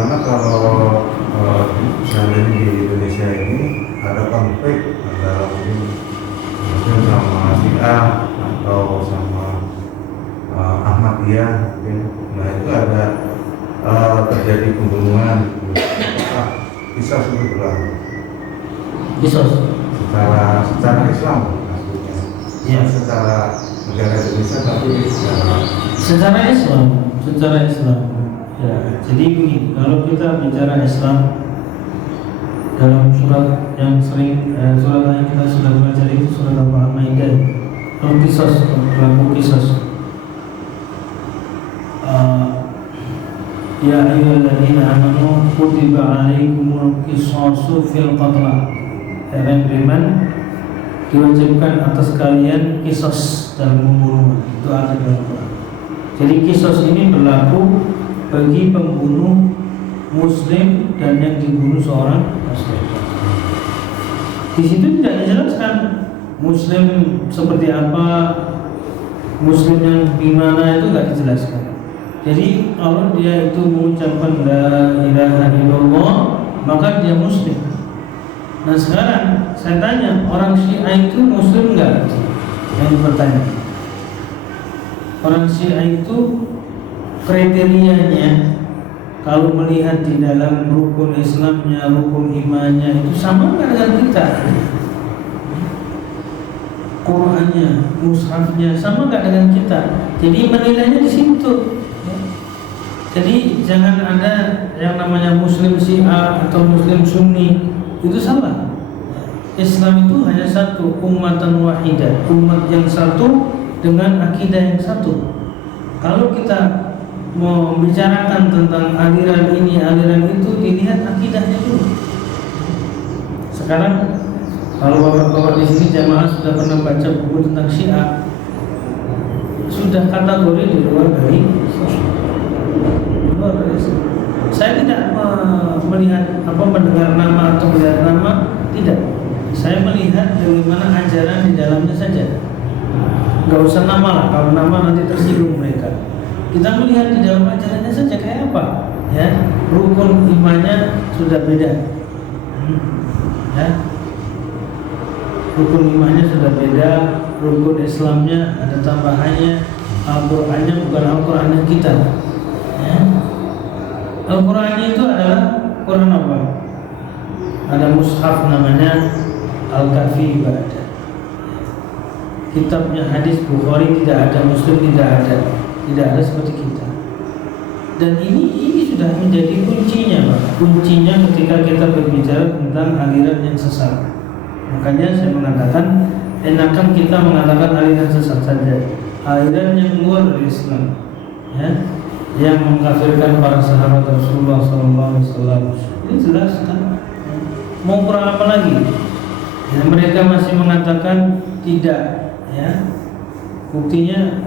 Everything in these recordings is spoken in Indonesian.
bagaimana kalau misalnya di Indonesia ini ada konflik antara mungkin sama Syiah atau sama Ahmadiyah, mungkin. Nah itu ada terjadi pembunuhan, kisah itu berlaku. Kisah Secara Islam maksudnya. Ya. Secara negara Indonesia tapi secara Islam. Ya, jadi begini, kalau kita bicara Islam dalam surat yang sering surat yang kita sudah belajar itu surat Al-Maidah. Kalau kisos, pelaku kisos. Ya ayyuhalladzina amanu kutiba alaikumul qisasu fil qatla. Yang beriman diwajibkan atas kalian kisos dalam membunuh. Itu ada dalam Quran. Jadi kisos ini berlaku bagi pembunuh Muslim dan yang dibunuh seorang Muslim. Di situ tidak dijelaskan Muslim seperti apa, Muslim yang gimana itu tidak dijelaskan. Jadi kalau dia itu mengucapkan la ilaha illallah maka dia Muslim. Nah sekarang saya tanya, orang Syiah itu Muslim enggak? Yang bertanya. Orang Syiah itu kriterianya kalau melihat di dalam rukun Islamnya, rukun imannya itu sama nggak dengan kita? Qurannya, mushafnya sama nggak dengan kita? Jadi menilainya di situ. Jadi jangan ada yang namanya Muslim Syiah atau Muslim Sunni, itu salah. Islam itu hanya satu, ummatan wahidah, umat yang satu dengan akidah yang satu. Kalau kita mau membicarakan tentang aliran ini, aliran itu, dilihat akidahnya dulu. Sekarang kalau bapak-bapak di sini jamaah sudah pernah baca buku tentang Syiah, sudah kategori di luar dari saya tidak melihat mendengar nama atau melihat nama, tidak. Saya melihat bagaimana ajaran di dalamnya saja. Gak usah nama lah, kalau nama nanti tersinggung mereka. Kita melihat di dalam ajarannya saja kayak apa, ya. Rukun imannya sudah beda, ya. Rukun imannya sudah beda, rukun Islamnya ada tambahannya, Al-Qur'annya bukan Al-Qur'annya kita, ya. Al-Qur'annya itu adalah Quran apa? Ada mushaf namanya Al-Kafi Ibadah. Kitabnya hadis Bukhari tidak ada, Muslim tidak ada seperti kita. Dan ini sudah menjadi kuncinya, Pak. Kuncinya ketika kita berbicara tentang aliran yang sesat. Makanya saya mengatakan enakan kita mengatakan aliran sesat saja. Aliran yang luar dari Islam, ya, yang mengkafirkan para sahabat Rasulullah SAW. Ini jelas kan? Mau kurang apa lagi? Ya, mereka masih mengatakan tidak, ya. Buktinya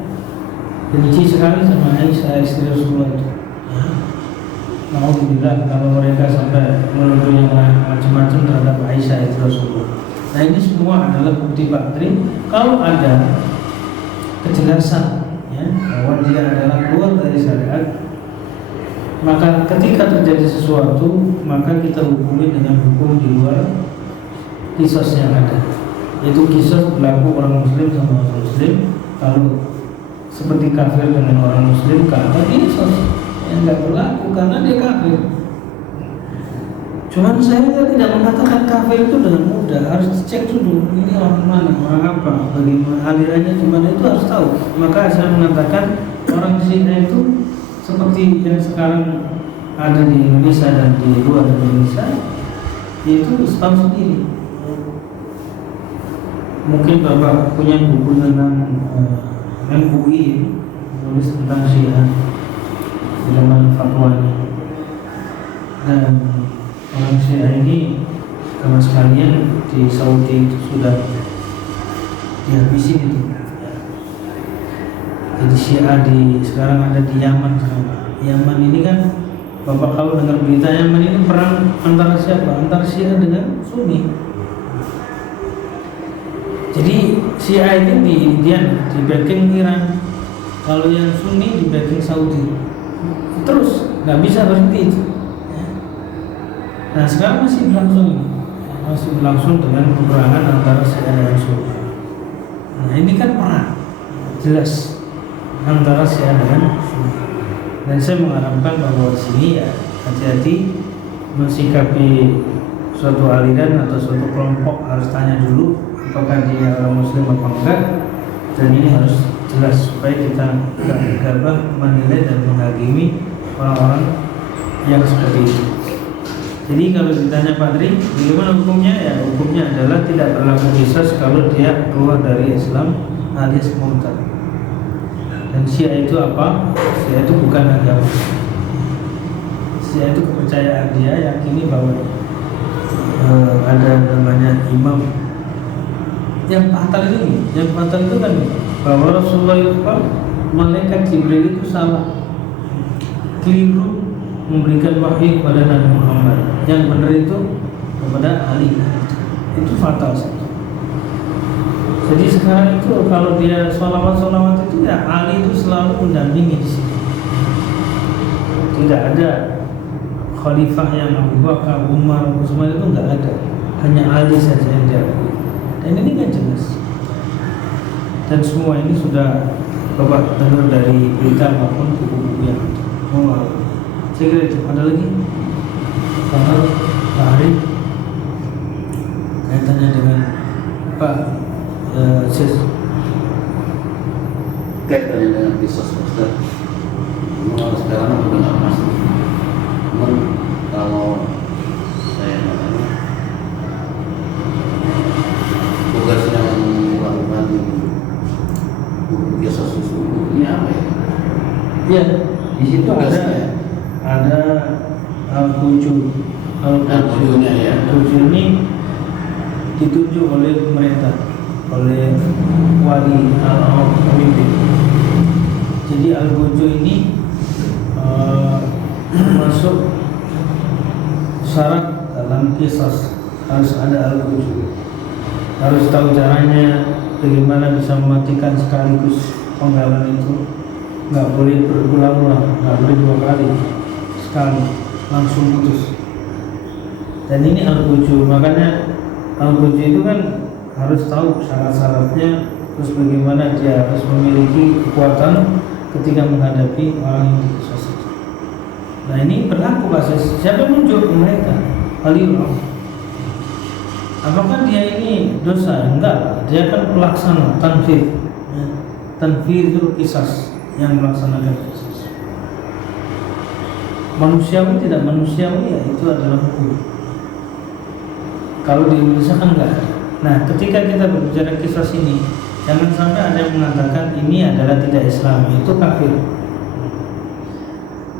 benci sekali sama Aisyah istri Rasulullah itu. Alhamdulillah kalau mereka sampai menuduh yang macam-macam terhadap Aisyah istri Rasulullah. Nah ini semua adalah bukti bakteri kalau ada kejelasan, ya, bahwa dia adalah keluar dari syariat. Maka ketika terjadi sesuatu, maka kita hukumi dengan hukum di luar kisos yang ada. Yaitu kisos berlaku orang Muslim sama orang Muslim. Kalau seperti kafir dengan orang Muslim, kafir kisos yang tidak berlaku karena dia kafir. Cuman saya tidak mengatakan kafir itu dengan mudah, harus dicek dulu ini orang mana, orang apa, bagaimana alirannya, gimana itu harus tahu. Maka saya mengatakan orang Syiah itu seperti yang sekarang ada di Indonesia dan di luar Indonesia, yaitu Islam sendiri. Mungkin Bapak punya buku tentang MUI menulis tentang Syiah di zaman fatwanya. Dan orang Syiah ini sama sekalian di Saudi itu sudah dihabisi itu. Jadi Syiah sekarang ada di Yaman. Yaman ini kan Bapak kalau dengar berita Yaman ini perang antara siapa? Antara Syiah dengan Sunni. Jadi Syiah itu di India, di backing Iran. Kalau yang Sunni di backing Saudi. Terus nggak bisa berhenti itu. Nah sekarang masih berlangsung dengan peperangan antara Syiah dan Sunni. Nah ini kan perang jelas antara Syiah dengan Sunni. Dan saya mengharapkan bahwa di sini ya hati-hati mensikapi suatu aliran atau suatu kelompok, harus tanya dulu apakah dia orang Muslim apa enggak, dan ini harus jelas supaya kita tidak gegabah menilai dan menghakimi orang-orang yang seperti itu. Jadi kalau ditanya Pak Tri, bagaimana hukumnya? Ya hukumnya adalah tidak berlaku qisas kalau dia keluar dari Islam alias murtad. Dan Syiah itu apa? Syiah itu bukan agama. Syiah itu kepercayaan dia, yakini bahwa ada namanya imam. Yang fatal itu kan bahwa Rasulullah itu malaikat Jibril itu salah, keliru memberikan wahyu kepada Nabi Muhammad. Yang benar itu kepada Ali. Itu fatal saja. Jadi sekarang itu kalau dia sholawat itu ya Ali itu selalu mendampingi di sini. Tidak ada khalifah yang Abu Bakar, Umar, Utsman itu enggak ada. Hanya Ali saja yang diakui. Dan ini kan jelas. Dan semua ini sudah Bapak dengar dari berita maupun buku-buku yang ada. Saya kira itu. Ada lagi? Pak Hari kaitannya dengan Pak Sis. Kaitannya dengan kisos Ustaz. Sekarang udah nggak masuk. Namun kalau saya katanya tugas yang melakukan kisos itu ini apa ya? Ya, di situ Tugasnya. ada al-Qujur. Al-Qujurnya ya. Al-Qujur ini ditunjuk oleh pemerintah, oleh wali pemimpin. Jadi al-Qujur ini masuk syarat dalam qisas, harus ada al-Qujur. Harus tahu caranya bagaimana bisa mematikan sekaligus penggalan itu. Nggak boleh berulang-ulang, nggak boleh 2 kali, sekali langsung putus. Dan ini al-Qujur, makanya al-Qujur itu kan harus tahu syarat-syaratnya, terus bagaimana dia harus memiliki kekuatan ketika menghadapi orang yang dikisos itu. Nah ini berlaku kasus siapa yang muncul pemerintah Waliullah. Apakah dia ini dosa? Enggak, dia kan pelaksana tanfir, ya. Tanfirul qisas, yang melaksanakan qisas. Manusiawi tidak manusiawi, ya itu adalah hukum. Kalau di Indonesia kan enggak. Nah ketika kita berbicara qisas ini, jangan sampai ada yang mengatakan ini adalah tidak Islam, itu kafir.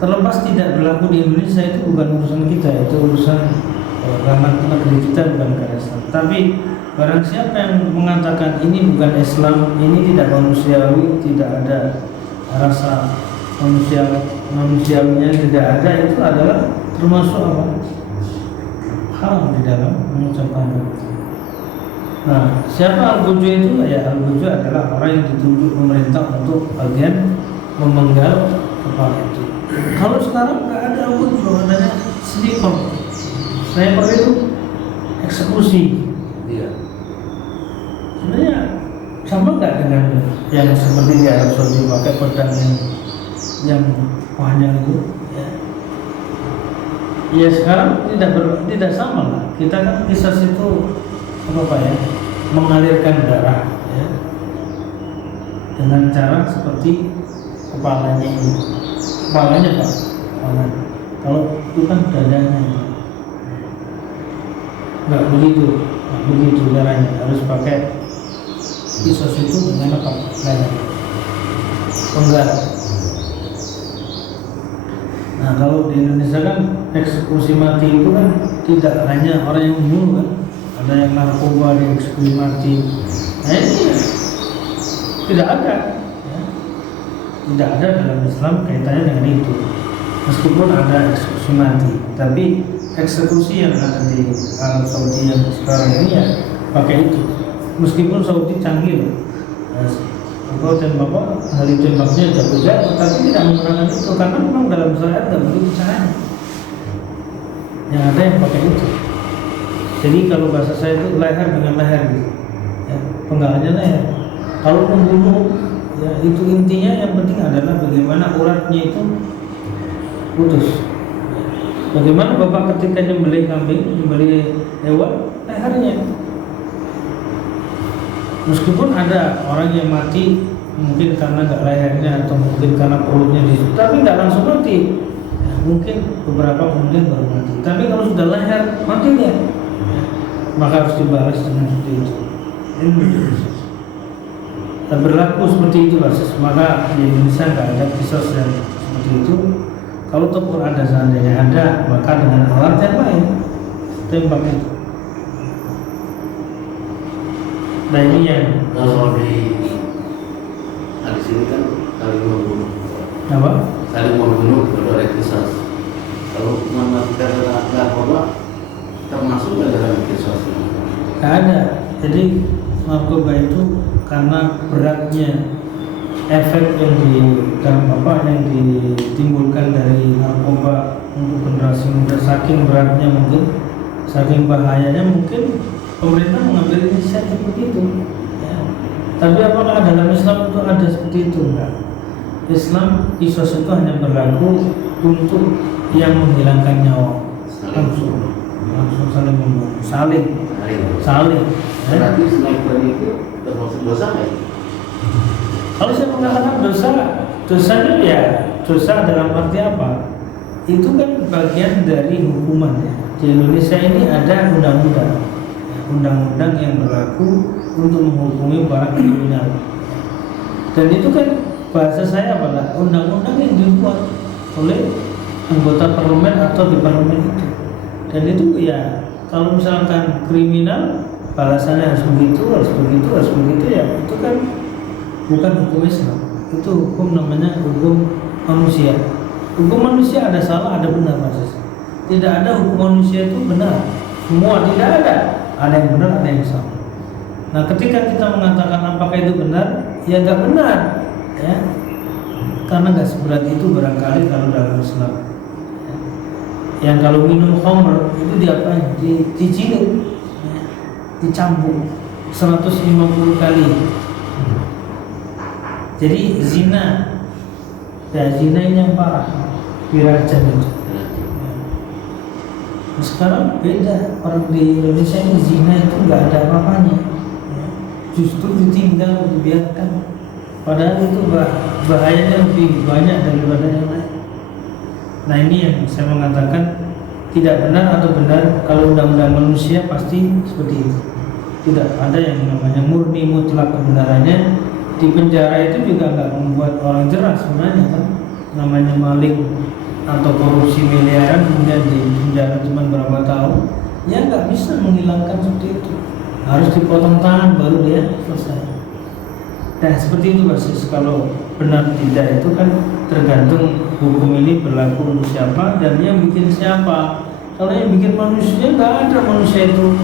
Terlepas tidak berlaku di Indonesia itu bukan urusan kita, itu urusan ranah negeri kita, bukan negara Islam. Tapi barang siapa yang mengatakan ini bukan Islam, ini tidak manusiawi, tidak ada rasa manusiawinya, tidak ada, itu adalah termasuk apa? Hal di dalam mengucapkan itu. Nah, siapa al-Qujur itu? Ya, al-Qujur adalah orang yang ditunjuk pemerintah untuk bagian memenggal kepala itu. Kalau sekarang nggak ada al-Qujur, adanya sniper. Sniper itu eksekusi. Iya. Sebenarnya sama nggak dengan yang seperti di Arab Saudi pakai pedang yang panjang itu? Ya. Ya sekarang tidak sama lah. Kita kan qisas itu apa ya, mengalirkan darah ya, dengan cara seperti kepalanya ini. Kepalanya Pak, kepala. Kalau itu kan dadanya. Nggak begitu caranya. Harus pakai qisas itu dengan apa? Dada. Penggal. Nah kalau di Indonesia kan eksekusi mati itu kan tidak hanya orang yang membunuh kan, ada yang narkoba dieksekusi mati. Nah ini tidak ada, ya. Tidak ada dalam Islam kaitannya dengan itu. Meskipun ada eksekusi mati, tapi eksekusi yang ada di Arab Saudi yang sekarang ini ya pakai itu. Meskipun Saudi canggih, kalau tembak ahli tembaknya jago-jago, tapi tidak menggunakan itu karena memang dalam syariat tidak begitu caranya. yang ada yang pakai itu. Jadi kalau bahasa saya itu leher dengan leher gitu. Ya, penggalannya leher. Kalau membunuh, ya itu intinya yang penting adalah bagaimana uratnya itu putus. Bagaimana bapak ketika nyembelih kambing, nyembelih hewan, lehernya. Meskipun ada orang yang mati mungkin karena nggak lehernya atau mungkin karena perutnya di, tapi nggak langsung mati. Ya, mungkin beberapa kemudian baru mati. Tapi kalau sudah leher, mati dia. Ya, maka harus dibalas dengan seperti itu. Dan berlaku seperti itu basis. Maka di Indonesia nggak ada kisah yang seperti itu. Kalau tempur ada seandainya ada, maka dengan alat yang lain tembak itu. Nah ini yang Kalau di hadis ini kan saling membunuh. apa? Saling membunuh beroleh kisah. Kalau mematikan narkoba termasuk nggak dalam kisah ini? Nggak ada. Jadi narkoba itu karena beratnya efek yang ditimbulkan dari narkoba untuk generasi muda, saking beratnya mungkin, saking bahayanya mungkin pemerintah mengambil inisiatif begitu. Ya. Tapi apakah dalam Islam itu ada seperti itu? Enggak. Islam kisos itu hanya berlaku untuk yang menghilangkan nyawa, langsung saling membunuh, saling. Berarti sniper itu termasuk dosa nggak? Kalau saya mengatakan dosanya ya dosa dalam arti apa? Itu kan bagian dari hukuman ya. Di Indonesia ini ada undang-undang yang berlaku untuk menghukumi para kriminal. Dan itu kan bahasa saya adalah undang-undang yang dibuat oleh anggota parlemen atau di parlemen itu. Dan itu ya kalau misalkan kriminal balasannya harus begitu ya itu kan bukan hukum Islam. Itu hukum namanya hukum manusia. Hukum manusia ada salah, ada benar maksudnya. Tidak ada hukum manusia itu benar. Semua tidak ada. Ada yang benar, ada yang salah. Nah, ketika kita mengatakan apakah itu benar, ya nggak benar, ya. Karena nggak seberat itu barangkali kalau dalam Islam. Ya. Yang kalau minum khamr itu diapain? Dijilid, ya. Dicambuk 150 kali. Jadi zina, ya zina ini yang parah, dirajam itu. Nah, sekarang beda, orang di Indonesia ini zina itu nggak ada apa-apanya, ya. Justru ditinggal, dibiarkan. Padahal itu bahayanya lebih banyak daripada yang lain. Nah ini yang saya mengatakan tidak benar atau benar. Kalau undang-undang manusia pasti seperti itu. Tidak ada yang namanya murni mutlak kebenarannya. Di penjara itu juga nggak membuat orang jerah sebenarnya kan. Namanya maling atau korupsi miliaran kemudian di penjara cuma berapa tahun, ya nggak bisa menghilangkan seperti itu. Harus dipotong tangan baru dia selesai. Nah seperti itu basis. Kalau benar tidak itu kan tergantung hukum ini berlaku untuk siapa dan yang bikin siapa. Kalau yang bikin manusia nggak ada manusia itu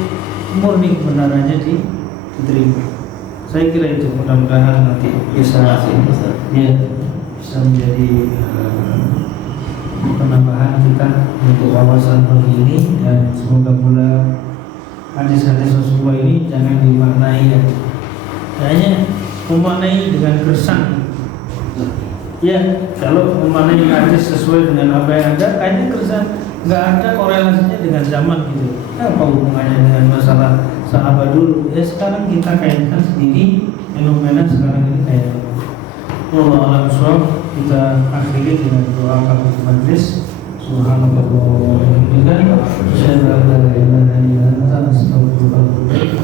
murni kebenarannya diterima. Saya kira itu, mudah-mudahan nanti bisa menjadi penambahan kita untuk wawasan pagi ini, dan semoga pula hadis-hadis Rasulullah ini jangan dimaknai ya. Kayaknya memaknai dengan keresan. Ya, kalau memaknai hadis sesuai dengan apa yang ada, kayaknya keresan. Nggak ada korelasinya dengan zaman gitu. Apa hubungannya dengan masalah sahabat dulu? Ya sekarang kita kaitkan sendiri fenomena sekarang ini kayak. Wallahu a'lam bishawab. Kita akhiri dengan doa kafaratul majlis. Subhanallah wa bihamdihi. Asyhadu an la ilaha illa anta astaghfiruka wa atubu ilaik.